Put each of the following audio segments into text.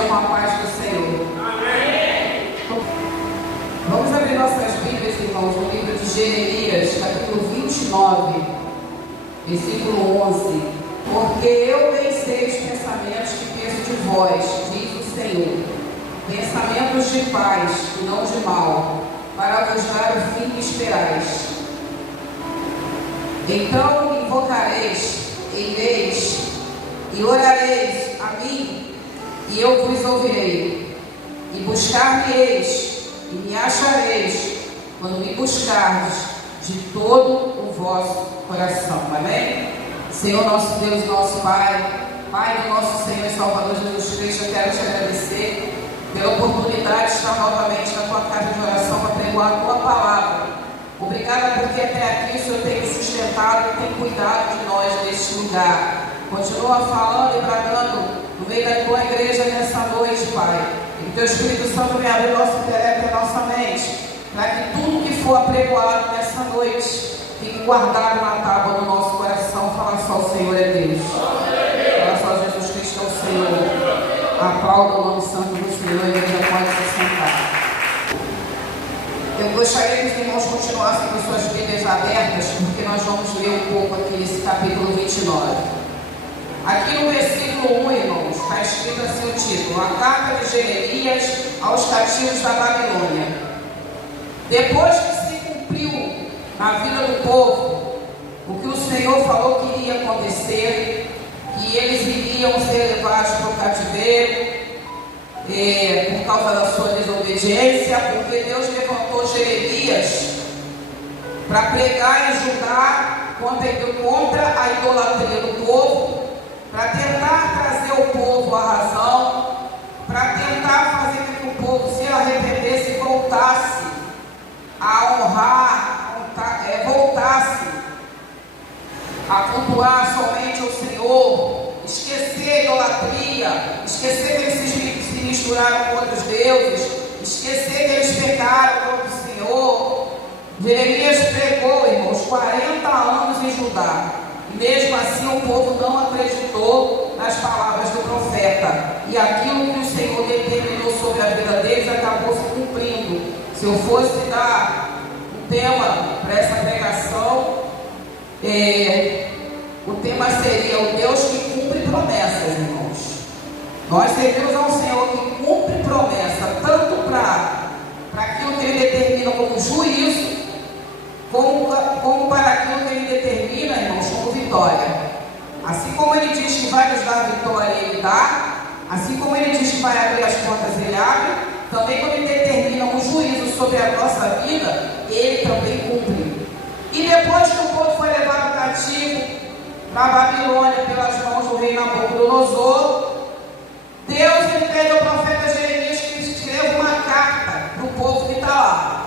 esteja com a paz do Senhor. Amém. Vamos abrir nossas Bíblias, irmãos, no livro de Jeremias, capítulo 29, versículo 11. Porque eu bem sei os pensamentos que penso de vós, diz o Senhor, pensamentos de paz e não de mal, para vos dar o fim que esperais. Então invocareis, ireis e orareis a mim, e eu vos ouvirei. E buscar-me-eis, e me achareis, quando me buscardes de todo o vosso coração. Amém? Senhor nosso Deus, nosso Pai, Pai do nosso Senhor e Salvador Jesus Cristo, eu quero te agradecer pela oportunidade de estar novamente na tua casa de oração para pregar a tua palavra. Obrigada porque até aqui o Senhor tem me sustentado e tem cuidado de nós neste lugar. Continua falando e bradando no meio da tua igreja nessa noite, Pai. E que teu Espírito Santo venha abrir nosso intelecto e nossa mente, para que tudo que for apregoado nessa noite fique guardado na tábua do nosso coração. Fala só, o Senhor é Deus. Fala só, Jesus Cristo é o Senhor. Aplauda o nome santo do Senhor e ainda pode se sentar. Eu gostaria que os irmãos continuassem com suas Bíblias abertas, porque nós vamos ler um pouco aqui nesse capítulo 29. Aqui no versículo 1, irmãos, está escrito assim o título: A carta de Jeremias aos cativos da Babilônia. Depois que se cumpriu na vida do povo o que o Senhor falou que iria acontecer, que eles iriam ser levados para o cativeiro, por causa da sua desobediência, porque Deus levantou Jeremias para pregar em Judá contra a idolatria do povo, para tentar trazer o povo à razão, para tentar fazer com que o povo se arrependesse e voltasse a honrar, voltasse a cultuar somente o Senhor, esquecer a idolatria, esquecer que eles se misturaram com outros deuses, esquecer que eles pecaram contra o Senhor. Jeremias pregou, irmãos, 40 anos em Judá, e mesmo assim o povo não acreditou nas palavras do profeta, e aquilo que o Senhor determinou sobre a vida deles acabou se cumprindo. Se eu fosse dar um tema para essa pregação, o tema seria o Deus que cumpre promessas, irmãos. Nós servimos a um Senhor que cumpre promessa, tanto para aquilo que Ele determina como juízo, como para aquilo que Ele determina, irmãos, como vitória. Assim como Ele diz que vai nos dar vitória, Ele dá. Assim como Ele diz que vai abrir as portas, Ele abre. Também quando Ele determina um juízo sobre a nossa vida, Ele também cumpre. E depois que o povo foi levado cativo na Babilônia pelas mãos do rei Nabucodonosor, Deus ele pede ao profeta Jeremias que escreva uma carta para o povo que está lá.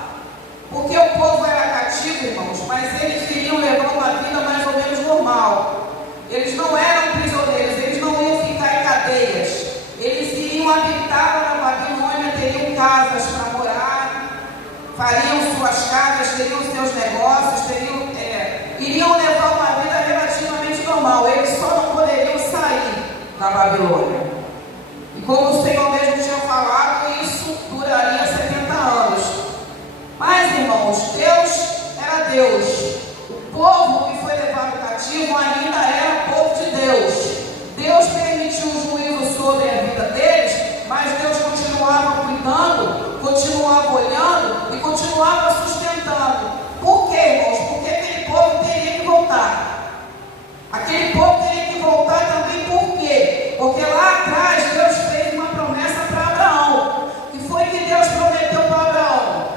Porque o povo era cativo, irmãos, mas eles iriam levar uma vida mais ou menos normal. Eles não eram prisioneiros, eles não iam ficar em cadeias. Eles iriam habitar na Babilônia, teriam casas para morar, fariam suas casas, teriam seus negócios, iriam levar uma vida relativamente normal. Eles só não poderiam sair da Babilônia. E como o Senhor mesmo tinha falado, isso duraria 70 anos. Mas, irmãos, Deus era Deus. O povo que foi levado cativo ainda era povo de Deus. Deus permitiu o juízo sobre a vida deles, mas Deus continuava cuidando, continuava olhando e continuava sustentando. Por quê, irmãos? Porque aquele povo teria que voltar. Aquele povo teria que voltar também por quê? Porque lá atrás Deus fez uma promessa para Abraão. Que foi que Deus prometeu para Abraão?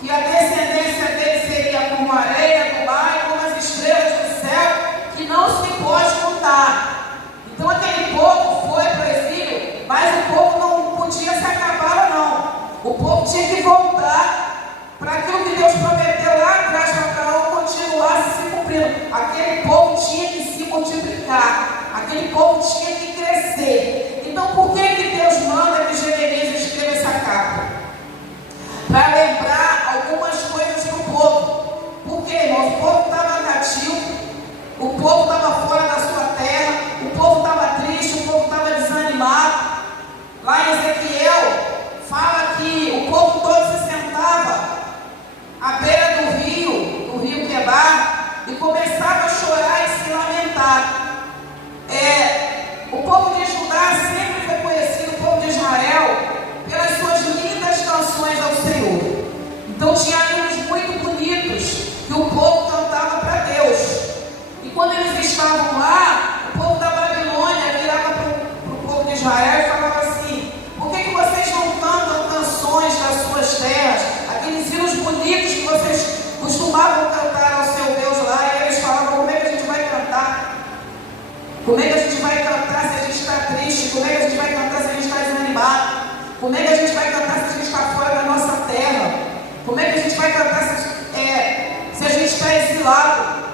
Que a descendência dele seria como a areia do mar e como as estrelas do céu, que não se pode contar. Então aquele povo foi para o exílio, mas o povo não podia se acabar, não. O povo tinha que voltar para aquilo que Deus prometeu lá atrás para Abraão continuasse se cumprindo. Aquele povo tinha que se multiplicar, aquele povo tinha que crescer. Então por que Deus manda que Jeremias escreva essa carta? Para lembrar algumas coisas para o povo. Porque, irmãos, o povo estava cativo, o povo estava fora da sua terra, o povo estava triste, o povo estava desanimado. Lá em Ezequiel, fala que o povo todo se sentava à beira do rio Quebar, e começava a chorar e se lamentar. O povo de Judá sempre foi conhecido, o povo de Israel, pelas suas lindas canções ao Senhor. Então tinha hinos muito bonitos que o povo cantava para Deus. E quando eles estavam lá, o povo da Babilônia virava para o povo de Israel e falava assim: por que vocês não cantam canções das suas terras, aqueles hinos bonitos que vocês costumavam cantar ao seu Deus lá? E eles falavam: como é que a gente vai cantar? Como é que a gente vai cantar se a gente está triste? Como é que a gente vai cantar se a gente está desanimado? Como é que a gente vai cantar se a gente está fora da nossa terra? Como é que a gente vai cantar se a gente está exilado?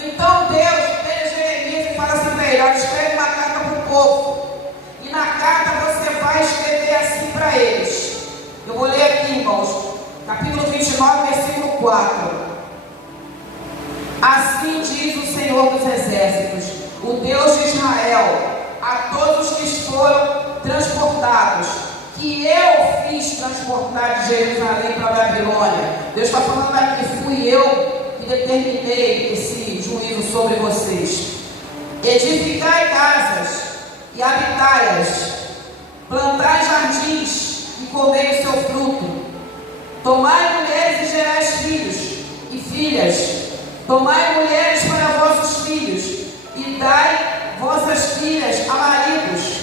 Então Deus veio Jeremias e fala assim para ele: escreve uma carta para o povo, e na carta você vai escrever assim para eles. Eu vou ler aqui, irmãos, capítulo 29, versículo 4. Assim diz o Senhor dos Exércitos, o Deus de Israel, a todos que foram transportados, que eu fiz transportar de Jerusalém para a Babilônia. Deus está falando aqui: fui eu que determinei esse juízo sobre vocês. Edificai casas e habitai-as, plantai jardins e comei o seu fruto, tomai mulheres e gerais filhos e filhas, tomai mulheres para vossos filhos e dai vossas filhas a maridos,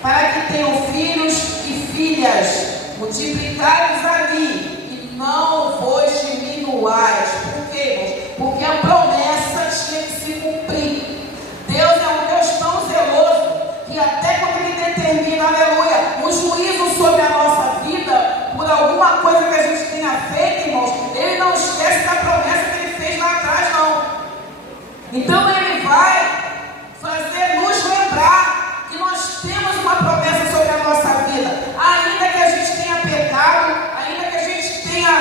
para que tenham filhos e filhas, multiplicai-os ali, e não vos diminuais. Por quê, irmãos? Porque a promessa tinha que se cumprir. Deus é um Deus tão zeloso que até quando Ele determina, aleluia, um juízo sobre a nossa vida, por alguma coisa que a gente tenha feito, irmãos, Ele não esquece da promessa que Ele fez lá atrás, não. Então Ele vai nos lembrar que nós temos uma promessa sobre a nossa vida. Ainda que a gente tenha pecado, ainda que a gente tenha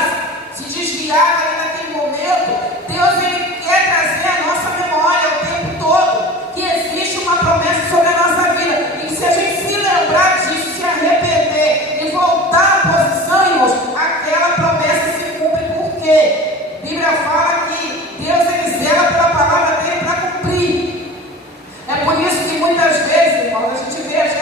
se desviado ali naquele momento, Deus Ele quer trazer à nossa memória o tempo todo que existe uma promessa sobre a nossa vida. E se a gente se lembrar disso, se arrepender e voltar à posição, irmãos, aquela promessa se cumpre. Por quê? A Bíblia fala que Deus Ele zela pela palavra dele para cumprir. É por isso que muitas vezes, irmãos, a gente vê as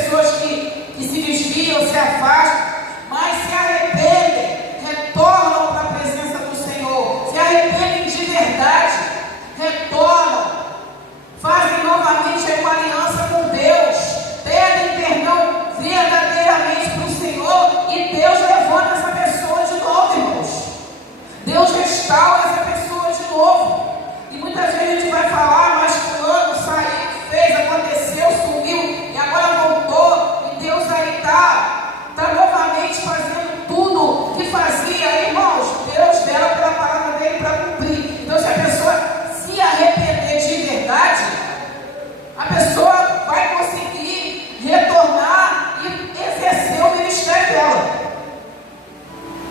pessoas que se desviam, se afastam, mas se arrependem, retornam para a presença do Senhor, se arrependem de verdade, retornam, fazem novamente uma aliança com Deus, pedem perdão verdadeiramente para o Senhor, e Deus levanta essa pessoa de novo, irmãos. Deus restaura essa pessoa de novo. E muitas vezes a gente vai falar: mas fulano saiu, fez, aconteceu, sumiu e agora voltou, e Deus aí está novamente fazendo tudo que fazia. Irmãos, Deus dela pela palavra dele para cumprir. Então, se a pessoa se arrepender de verdade, a pessoa vai conseguir retornar e exercer o ministério dela.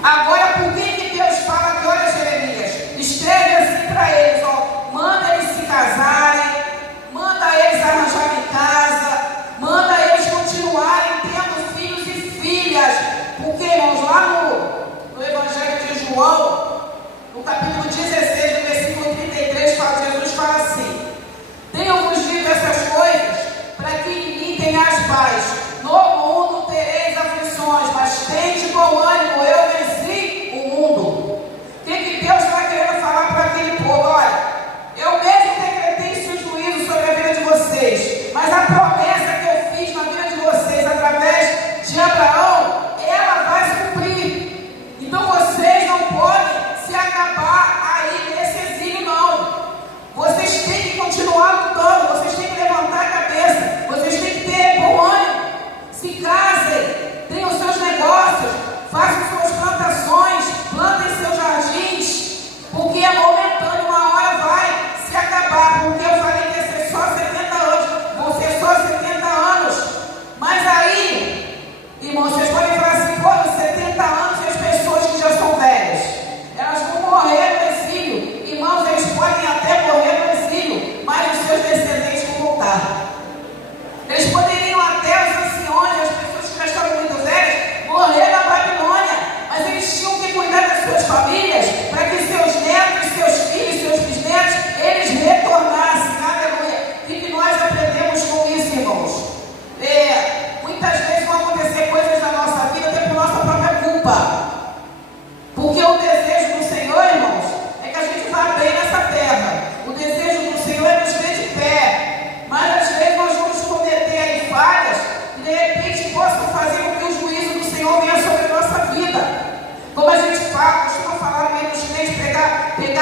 Agora, por que Deus fala que, olha, Jeremias, escreve assim para eles, manda eles se casarem, manda eles arranjarem casa, manda eles continuarem tendo filhos e filhas. Porque, irmãos, lá no Evangelho de João, no capítulo 16, no versículo 33, Jesus fala assim: tenho-vos dito essas coisas para que em mim tenhais paz. No mundo tereis aflições, mas tende bom ânimo, eu venci o mundo. O que Deus está querendo falar para aquele povo? Olha, eu mesmo decretei esse juízo sobre a vida de vocês, mas a promessa que eu fiz na vida de vocês através de Abraão, ela vai se cumprir. Então vocês não podem se acabar aí nesse exílio, não. Vocês têm que continuar lutando, vocês têm que levantar a cabeça, vocês têm que ter bom ânimo, se casem, tenham seus negócios,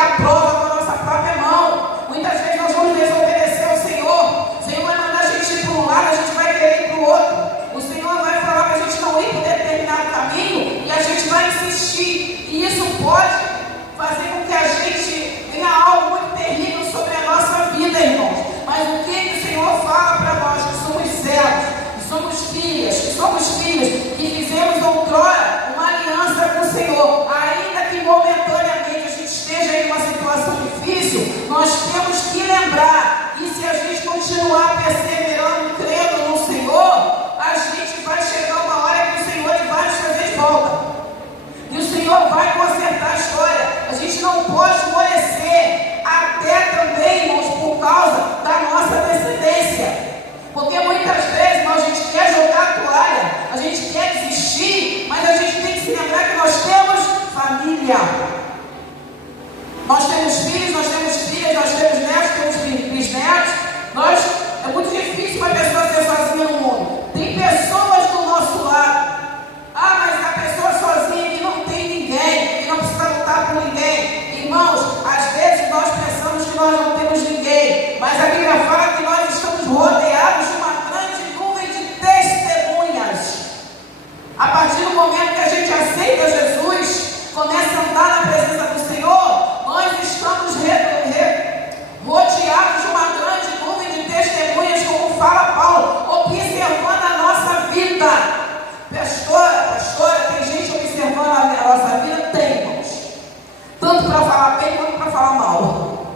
a prova com a nossa própria mão. Muitas vezes nós vamos desobedecer ao Senhor. O Senhor vai mandar a gente ir para um lado, a gente vai querer ir para o outro. O Senhor vai falar para a gente não ir por determinado caminho e a gente vai insistir. E isso pode fazer com que a gente tenha algo muito terrível sobre a nossa vida, irmãos. Mas o que o Senhor fala para nós que somos servos, que somos filhas, que fizemos outrora uma aliança com o Senhor, ainda que momentaneamente a gente esteja em uma situação difícil, nós temos que lembrar que se a gente continuar perseverando, crendo no Senhor, a gente vai chegar uma hora que o Senhor vai nos trazer de volta. E o Senhor vai consertar a história. A gente não pode esmorecer, até também, irmãos, por causa da nossa descendência. Porque muitas vezes a gente quer jogar a toalha, a gente quer desistir, mas a gente tem que se lembrar que nós temos família. Nós temos filhos, nós temos filhas, nós temos netos, temos bisnetos. É muito difícil uma pessoa ser sozinha no mundo. Tem pessoas do nosso lado. Ah, mas a pessoa sozinha que não tem ninguém, que não precisa lutar por ninguém. Irmãos, às vezes nós pensamos que nós não temos ninguém, mas a Bíblia fala que nós estamos rodeados de uma grande nuvem de testemunhas. A partir do momento que a gente aceita Jesus, começa a andar na presença do Senhor, nós estamos rodeados de uma grande nuvem de testemunhas, como fala Paulo, observando a nossa vida. Pastora, tem gente observando a nossa vida? Tem, irmãos. Tanto para falar bem quanto para falar mal.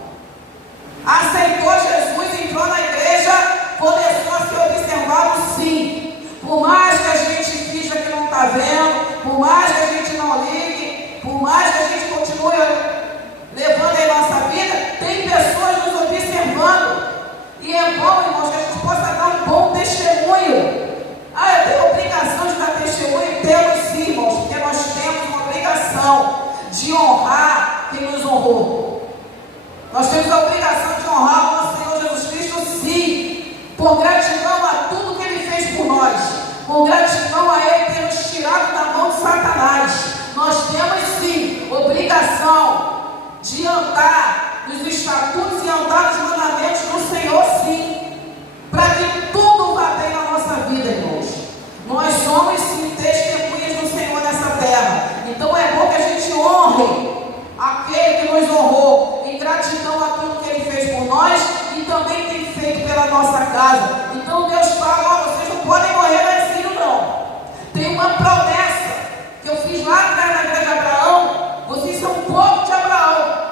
Aceitou Jesus, entrou na igreja, começou a ser observado, sim. Por mais que a gente finja que não está vendo, por mais que a gente não ligue, por mais que a gente continue levando a nossa vida, tem pessoas nos observando. E é bom, irmãos, que a gente possa dar um bom testemunho. Ah, eu tenho obrigação de dar testemunho? Temos sim, irmãos, porque nós temos uma obrigação de honrar quem nos honrou. Nós temos a obrigação de honrar o nosso Senhor Jesus Cristo, sim, por gratidão a tudo que Ele fez por nós, por gratidão a Ele ter nos tirado da mão de Satanás. Nós temos sim obrigação de andar nos estatutos e andar nos mandamentos do Senhor, sim, para que tudo vá bem na nossa vida, irmãos. Nós somos sim testemunhas do Senhor nessa terra. Então é bom que a gente honre aquele que nos honrou, em gratidão a tudo que Ele fez por nós e também tem feito pela nossa casa. Então Deus fala: ó, vocês não podem morrer mais filho, não. Tem uma promessa que eu fiz lá atrás na igreja de Abraão. Vocês são povo de Abraão,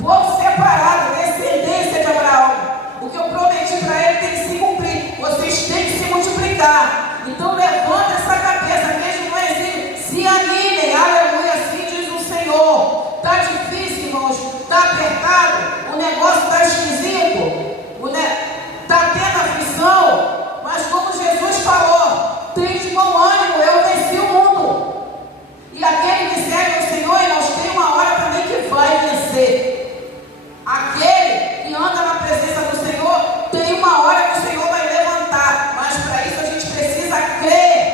povo separado, descendência de Abraão. O que eu prometi para ele tem que se cumprir. Vocês têm que se multiplicar. Então levanta essa cabeça, mesmo no exílio, se animem, aleluia, assim diz o Senhor. Está difícil, irmãos, está apertado, o negócio está esquisito, está tendo aflição, mas como Jesus falou, tem de bom ânimo, eu venci o mundo. E aquele que serve o Senhor, irmãos, tem uma hora também que vai vencer. Aquele que anda na presença do Senhor, tem uma hora que o Senhor vai levantar, mas para isso a gente precisa crer.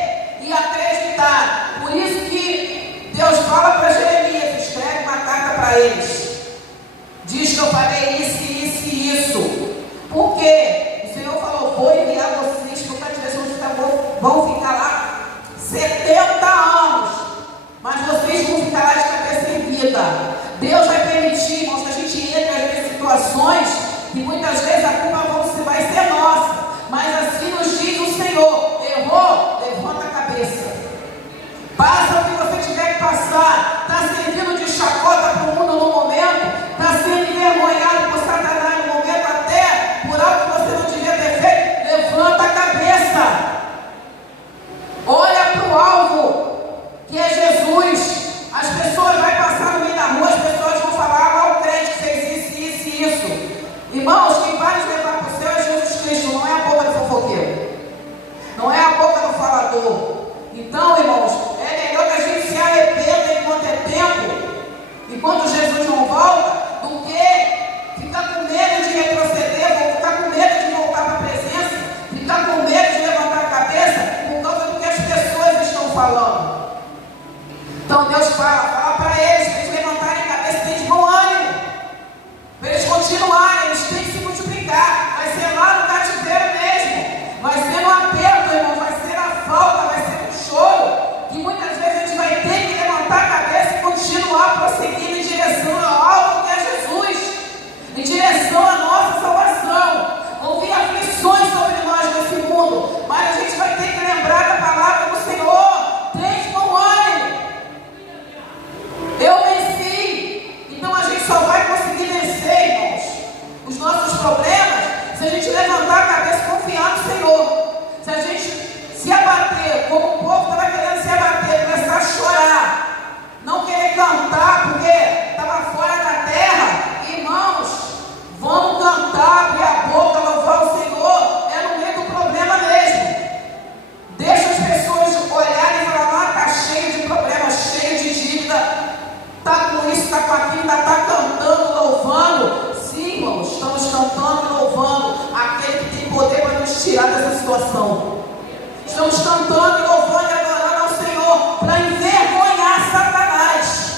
estamos cantando, louvando e adorando ao Senhor para envergonhar Satanás.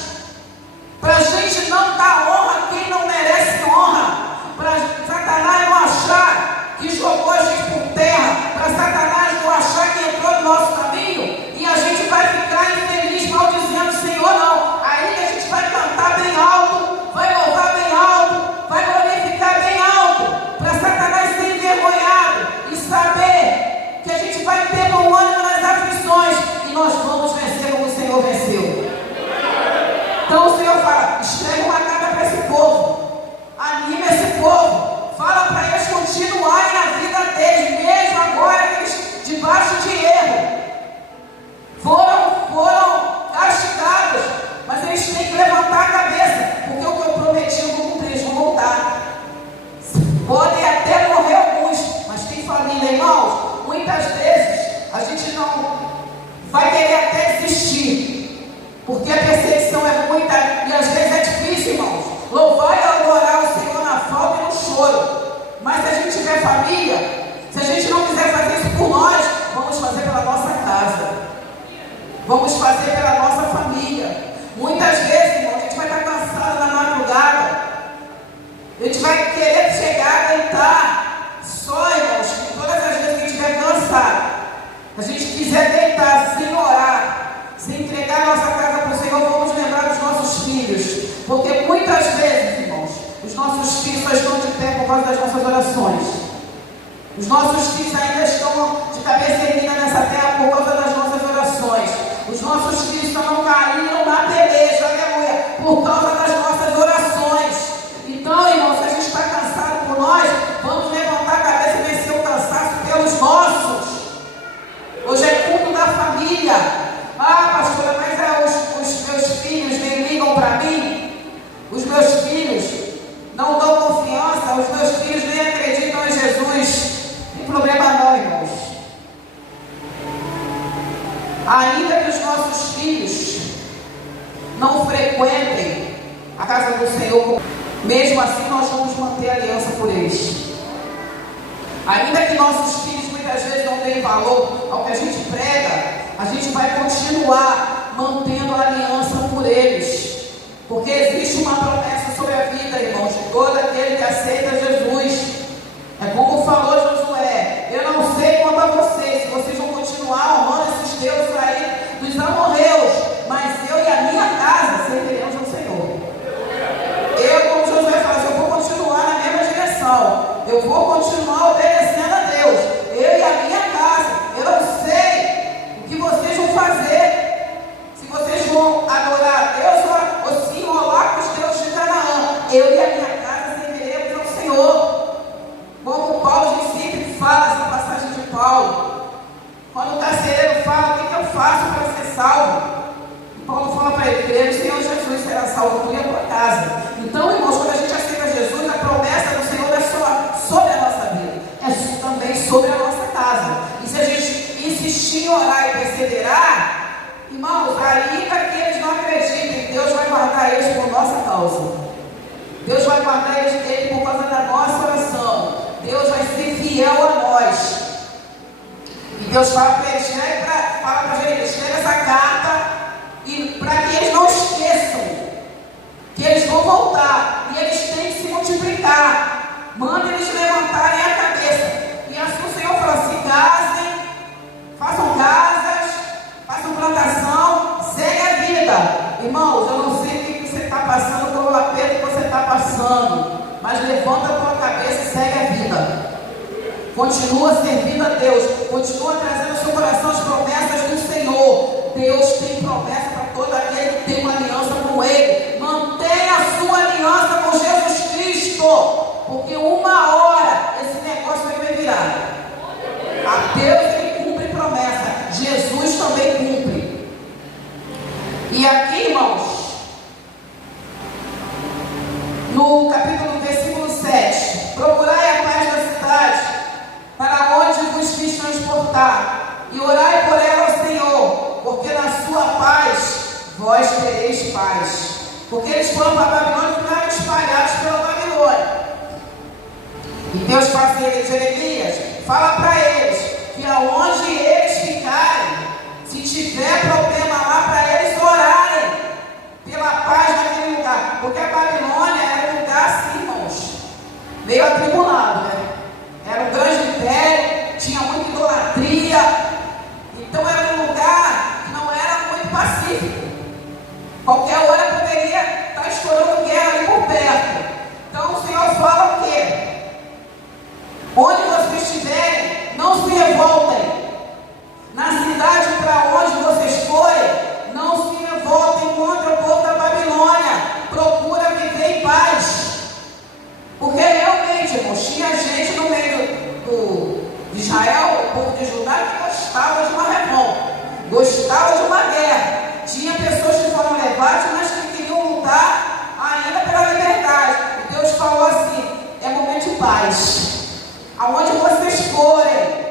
Para a gente não dar honra a quem não merece honra. Para Satanás não achar que jogou a gente por terra. Para Satanás não achar que entrou no nosso caminho e a gente vai ficar infeliz, maldizendo o Senhor, não. Aí a gente vai cantar bem alto, vai louvar bem alto, vai glorificar bem alto, para Satanás ser envergonhado e saber que a gente vai ter bom ânimo nas aflições e nós vamos vencer como o Senhor venceu. Então o Senhor fala, escreve uma carta para esse povo, anima esse povo, fala para eles continuarem na vida deles, mesmo agora que eles debaixo de erro foram castigados, mas eles têm que levantar a cabeça, porque o que eu prometi eu vou cumprir, eles vão voltar. Podem até morrer alguns, mas tem família, irmãos. Muitas vezes a gente não vai querer até desistir, porque a perseguição é muita e às vezes é difícil, irmãos. Louvar e adorar o Senhor na falta e no choro. Mas se a gente tiver família, se a gente não quiser fazer isso por nós, vamos fazer pela nossa casa. Vamos fazer pela nossa família. Muitas vezes, irmão, a gente vai estar cansado na madrugada. A gente vai querer chegar, deitar. Só, irmãos, que todas as vezes que a gente estiver cansado, a gente quiser deitar, sem orar, sem entregar a nossa casa para o Senhor, vamos lembrar dos nossos filhos. Porque muitas vezes, irmãos, os nossos filhos só estão de pé por causa das nossas orações. Os nossos filhos ainda estão de cabeça erguida nessa terra por causa das nossas orações. Os nossos filhos só não caíram na peleja, aleluia, por causa das nossas orações. Então, irmão, se a gente está cansado por nós, vamos levantar a cabeça e vencer o cansaço pelos nossos. Hoje é culto da família. Ah, pastora, mas os meus filhos nem ligam para mim. Os meus filhos não dão confiança. Os meus filhos nem acreditam em Jesus. Não tem problema não, irmãos. Ainda que os nossos filhos não frequentem a casa do Senhor, mesmo assim nós vamos manter a aliança por eles. Ainda que nossos filhos muitas vezes não deem valor ao que a gente prega, a gente vai continuar mantendo a aliança por eles. Porque existe uma promessa sobre a vida, irmãos, de todo aquele que aceita Jesus. É como falou Josué, eu não sei quanto a vocês, se vocês vão continuar honrando esses deuses aí dos amorreus, mas eu e a minha casa serviremos ao Senhor. Eu, como Josué fala, eu vou continuar na mesma direção, eu vou continuar obedecendo a Deus, eu e a minha casa. Eu não sei o que vocês vão fazer, se vocês vão adorar a Deus ou se enrolar com os deuses de Canaã. Eu e a minha casa serviremos ao Senhor. Como Paulo sempre fala, essa passagem de Paulo, quando o carcereiro fala, o que eu faço para ser salvo? E Paulo fala para ele, crê no Senhor Jesus, será salvo tu e a tua casa. Então, irmãos, quando a gente aceita Jesus, a promessa do Senhor é só sobre a nossa vida, é também sobre a nossa casa. E se a gente insistir em orar e perseverar, irmãos, ainda que eles não acreditem, Deus vai guardar eles por nossa causa. Deus vai guardar eles por causa da nossa oração. Deus vai ser fiel a nós. E Deus fala para eles, fala para Jeremias, escreve essa carta, e para que eles não esqueçam que eles vão voltar, e eles têm que se multiplicar. Manda eles levantarem a cabeça. E assim o Senhor fala assim, casem, façam casas, façam plantação, segue a vida. Irmãos, eu não sei o que você está passando, pelo aperto que você está passando, mas levanta a tua cabeça e segue a vida. Continua servindo a Deus, continua trazendo ao seu coração as promessas do Senhor. Deus tem promessa para todo aquele que tem uma aliança com Ele. Mantenha a sua aliança com Jesus Cristo, porque uma hora esse negócio vai virar. A Deus Ele cumpre promessa, Jesus também cumpre. E aqui, irmãos, no capítulo versículo 7, procurai a paz da cidade, para onde vos fiz transportar, e orai por ela ao Senhor, porque na sua paz vós tereis paz. Porque eles foram para a Babilônia e ficaram espalhados pela Babilônia. E Deus fazia em Jeremias, fala para eles que aonde eles ficaram, tiver problema lá, para eles orarem pela paz naquele lugar. Porque a Babilônia era um lugar assim, irmãos, meio atribulado, né? Era um grande império, tinha muita idolatria. Então era um lugar que não era muito pacífico. Qualquer hora poderia estar estourando guerra ali por perto. Então o Senhor fala o quê? Onde vocês estiverem, não se revoltem. Na cidade para onde vocês forem, não se revoltem contra o povo da Babilônia. Procura viver em paz. Porque realmente, irmãos, tinha gente no meio de Israel, o povo de Judá, que gostava de uma revolta, gostava de uma guerra. Tinha pessoas que foram levadas, mas que queriam lutar ainda pela liberdade. E Deus falou assim: é momento de paz. Aonde vocês forem,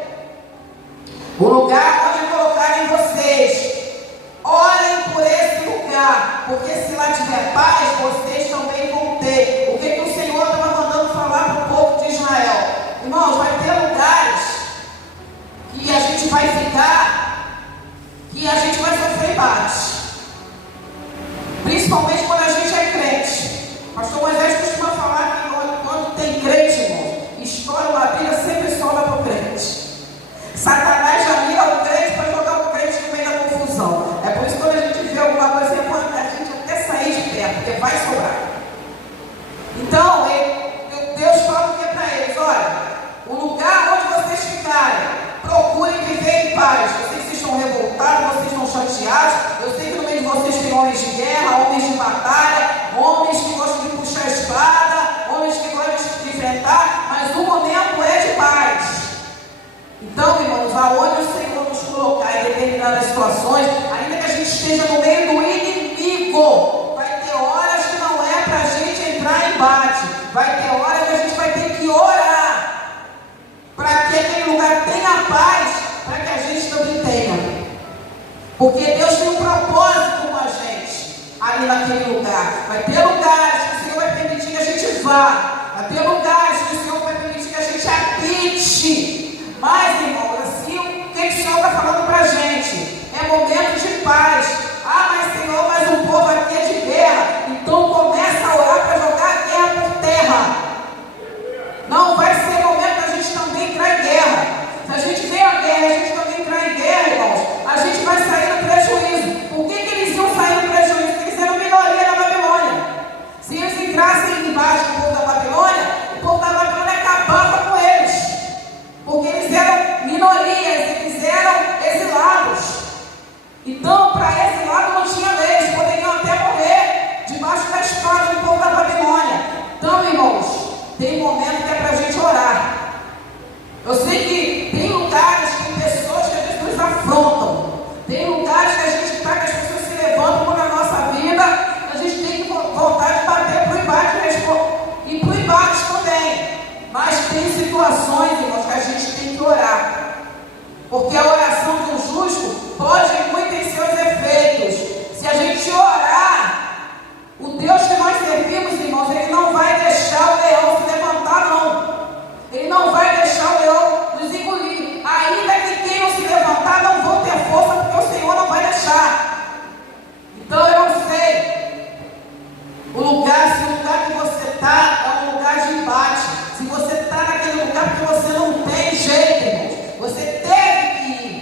o lugar onde colocarem vocês, olhem por esse lugar, porque se lá tiver paz, vocês também vão ter. O que o Senhor estava mandando falar para o povo de Israel? Irmãos, vai ter lugares que a gente vai ficar, que a gente vai sofrer embates, principalmente quando a gente é crente. Pastor Moisés costuma falar que quando tem crente, irmãos, estoura uma briga, sempre sobra para o crente. Satanás já mira o crente para jogar o crente no meio da confusão. É por isso que quando a gente vê alguma coisa, a gente até sair de perto, porque vai sobrar. Então, Deus fala o que para eles? Olha, o lugar onde vocês ficarem, procurem viver em paz. Eu sei que vocês estão revoltados, vocês estão chateados. Eu sei que no meio de vocês tem homens de guerra, homens de batalha, homens que gostam de puxar a espada, homens que gostam de enfrentar, mas o momento é de paz. Então, irmãos, aonde o Senhor nos colocar em determinadas situações, ainda que a gente esteja no meio do inimigo, vai ter horas que não é para a gente entrar em embate, vai ter horas que a gente vai ter que orar para que aquele lugar tenha paz, para que a gente também tenha. Porque Deus tem um propósito com a gente ali naquele lugar. Vai ter lugares que o Senhor vai permitir que a gente vá, vai ter lugares que o Senhor vai permitir que a gente habite. Mas, irmãos, assim, o que o Senhor está falando para a gente? É momento de paz. Ah, mas Senhor, mas o povo aqui é de guerra. Então começa a orar para jogar a guerra por terra. Não vai ser momento da gente também entrar em guerra. Se a gente vê a guerra, a gente também entrar em guerra, irmãos, a gente vai sair no prejuízo. Por que eles iam sair no prejuízo? Porque eles eram minoria na Babilônia. Se eles entrassem embaixo do povo da Babilônia, o povo da Babilônia acabava com eles. Porque eles eram minorias, eles eram exilados. Então, para exilado não tinha lei, eles poderiam até morrer debaixo da espada do povo da Babilônia. Então, irmãos, tem momento que é para a gente orar. Eu sei que tem lugares, tem pessoas que às vezes nos afrontam. Tem lugares que a gente está, que as pessoas se levantam na nossa vida, a gente tem que voltar de bater para o embate e para o embate também. Mas tem situações, irmãos, que a gente tem que orar. Porque a oração de um justo pode muito em seus efeitos. Se a gente orar, o Deus que nós servimos, irmãos, Ele não vai deixar o leão se levantar, não. Ele não vai deixar o leão nos engolir. Ainda que quem não se levantar não vão ter força, porque o Senhor não vai deixar. Então eu não sei. O lugar, se o lugar que você está é um lugar de embate. Se você está naquele lugar porque você não tem jeito, irmãos, você teve que ir.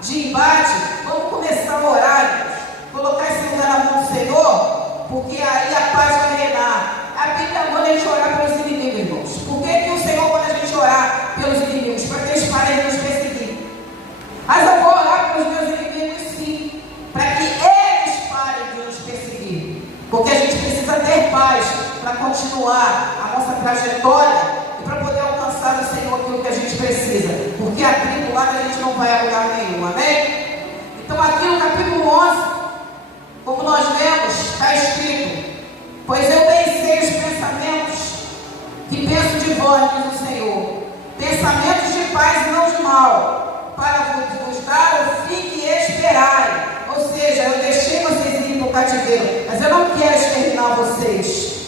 de embate, vamos começar a orar, colocar esse lugar na mão do Senhor, porque aí a paz vai reinar. A Bíblia manda a gente orar pelos inimigos, irmãos. Por que o Senhor manda a gente orar pelos inimigos? Para que eles parem de nos perseguir. Mas eu vou orar pelos meus inimigos, sim, para que eles parem de nos perseguir. Porque a gente precisa ter paz para continuar a nossa trajetória e para poder alcançar do Senhor aquilo que a gente precisa. Porque atribulado a gente não vai a lugar nenhum, amém? Então aqui no capítulo 11, como nós lemos, está escrito: pois eu bem sei os pensamentos que penso de vós, diz o Senhor, pensamentos de paz e não de mal, para vos dar o fim que esperai. Ou seja, eu deixei vocês irem para o cativeiro, mas eu não quero exterminar vocês.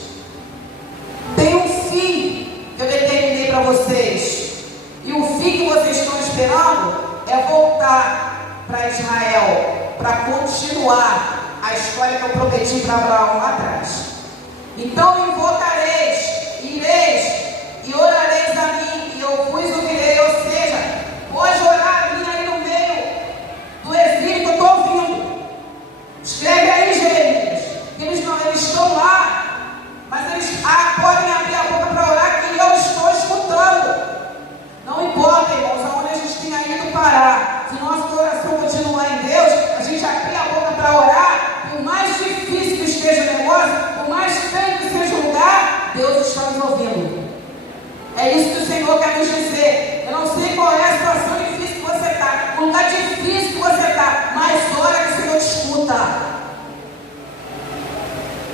Tem um fim que eu determinei para vocês, e o fim que vocês estão esperando é voltar para Israel, para continuar a história que eu prometi para Abraão lá atrás. Então invocareis, ireis e orareis a mim, e eu vos ouvirei. Ou seja, pode orar a mim aí no meio do exílio que eu estou ouvindo. Escreve aí, Jeremias. Eles estão lá, mas eles podem abrir a boca para orar, que eu estou escutando. Não importa, irmãos, aonde a gente tenha ido parar. Se nosso coração continuar em Deus, a gente abrir a boca para orar. Por mais difícil que esteja o negócio, por mais feio que seja o lugar, Deus está nos ouvindo. É isso que o Senhor quer nos dizer. Eu não sei qual é a situação difícil que você está, o lugar difícil que você está, mas ora que o Senhor te escuta.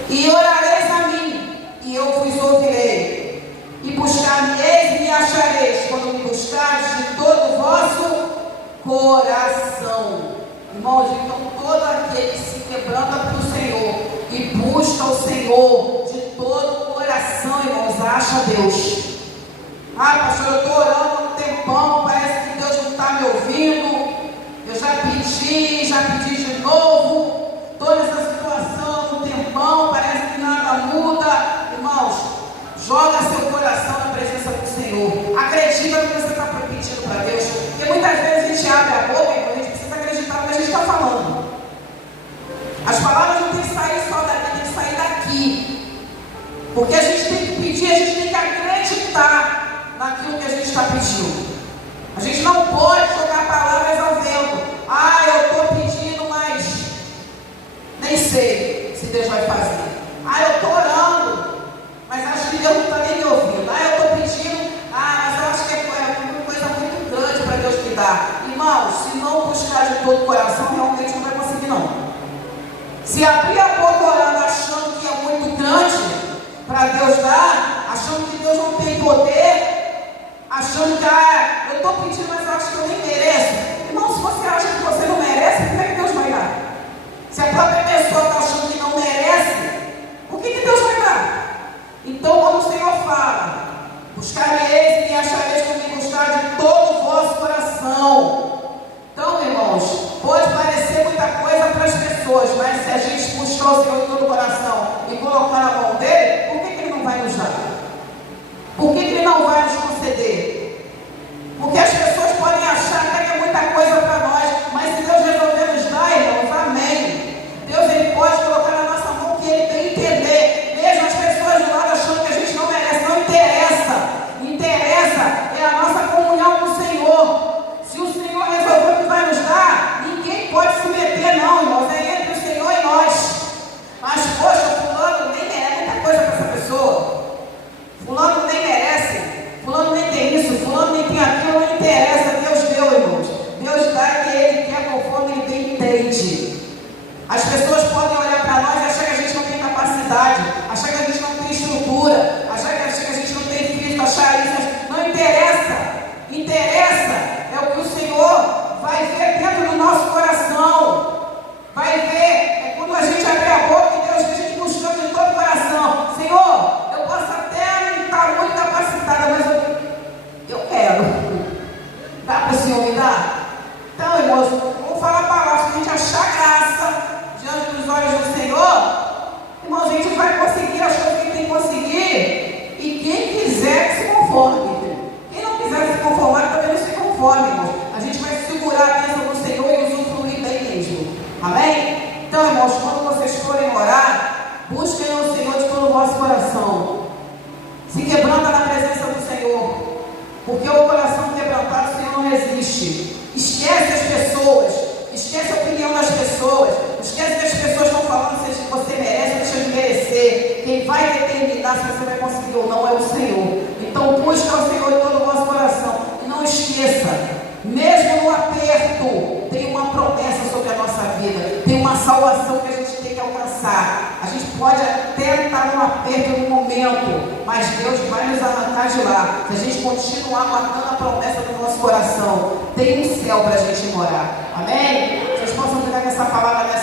E orareis a mim, e eu vos ouvirei. E buscar-me-eis e me achareis, quando me buscardes de todo o vosso coração. Irmãos, então todo aquele que se quebranta para o Senhor e busca o Senhor de todo o coração, irmãos, acha Deus. Ah, pastor, eu estou orando há um tempão, parece que Deus não está me ouvindo. Eu já pedi de novo. Estou nessa situação há um tempão, parece que nada muda. Irmãos, joga seu coração na presença do Senhor. Acredita no que você está pedindo para Deus. Porque muitas vezes a gente abre a boca e a gente precisa acreditar no que a gente está falando. As palavras não tem que sair só daqui, tem que sair daqui. Porque a gente tem que pedir, a gente tem que acreditar naquilo que a gente está pedindo. A gente não pode jogar palavras ao vento. Ah, eu estou pedindo, mas nem sei se Deus vai fazer. Ah, eu estou orando, mas acho que Deus não está nem me ouvindo. Ah, eu estou pedindo, mas eu acho que é uma coisa muito grande para Deus me dar. Irmãos, se não buscar de todo o coração, realmente não vai conseguir não. Se abrir a boca orando achando que é muito grande para Deus dar, achando que Deus não tem poder, achando que eu estou pedindo, mas eu acho que eu nem mereço. Irmão, se você acha que você não merece, como é que Deus vai dar? Se a própria pessoa está achando que não merece, o que Deus vai dar? Então, quando o Senhor fala, buscar-me-eis e me achareis quando me buscar de todo o vosso coração. Então, irmãos, pode parecer muita coisa para as pessoas, mas se a gente buscar o Senhor de todo o coração e colocar na mão dele, por que Ele não vai nos dar? Por que Ele não vai nos conceder? Porque as pessoas podem achar que é muita coisa para nós, mas se Deus resolver nos dar, irmãos, amém. Deus, Ele pode colocar na nossa mão o que Ele tem que entender. Mesmo as pessoas do lado achando que a gente não merece, não interessa. Interessa é a nossa comunhão com o Senhor. Se o Senhor resolver o que vai nos dar, ninguém pode se meter não, irmãos. É entre o Senhor e nós. Mas, poxa, fulano nem merece muita coisa para essa pessoa. Fulano nem merece, fulano nem tem isso, fulano nem tem aquilo, não interessa, Deus deu, irmãos. Deus dá que Ele quer conforme Ele bem entende. As pessoas podem olhar para nós e achar que a gente não tem capacidade, achar que a gente não tem estrutura, achar que a gente não tem físico, achar isso. Não interessa. Interessa é o que o Senhor vai ver dentro do nosso coração. Vai ver, é quando a gente abrir a boca e Deus vê a gente buscando de todo o coração. Senhor, eu posso até não estar muito capacitada, mas eu quero. Dá para o Senhor me dar? Então, irmãos, vamos falar a palavra. Se a gente achar graça diante dos olhos do Senhor, determinar se você vai conseguir ou não é o Senhor. Então busca o Senhor em todo o vosso coração. E não esqueça, mesmo no aperto, tem uma promessa sobre a nossa vida. Tem uma salvação que a gente tem que alcançar. A gente pode até estar no aperto no momento, mas Deus vai nos arrancar de lá. Se a gente continuar guardando a promessa do nosso coração, tem um céu para a gente morar. Amém? Vocês possam ficar com essa palavra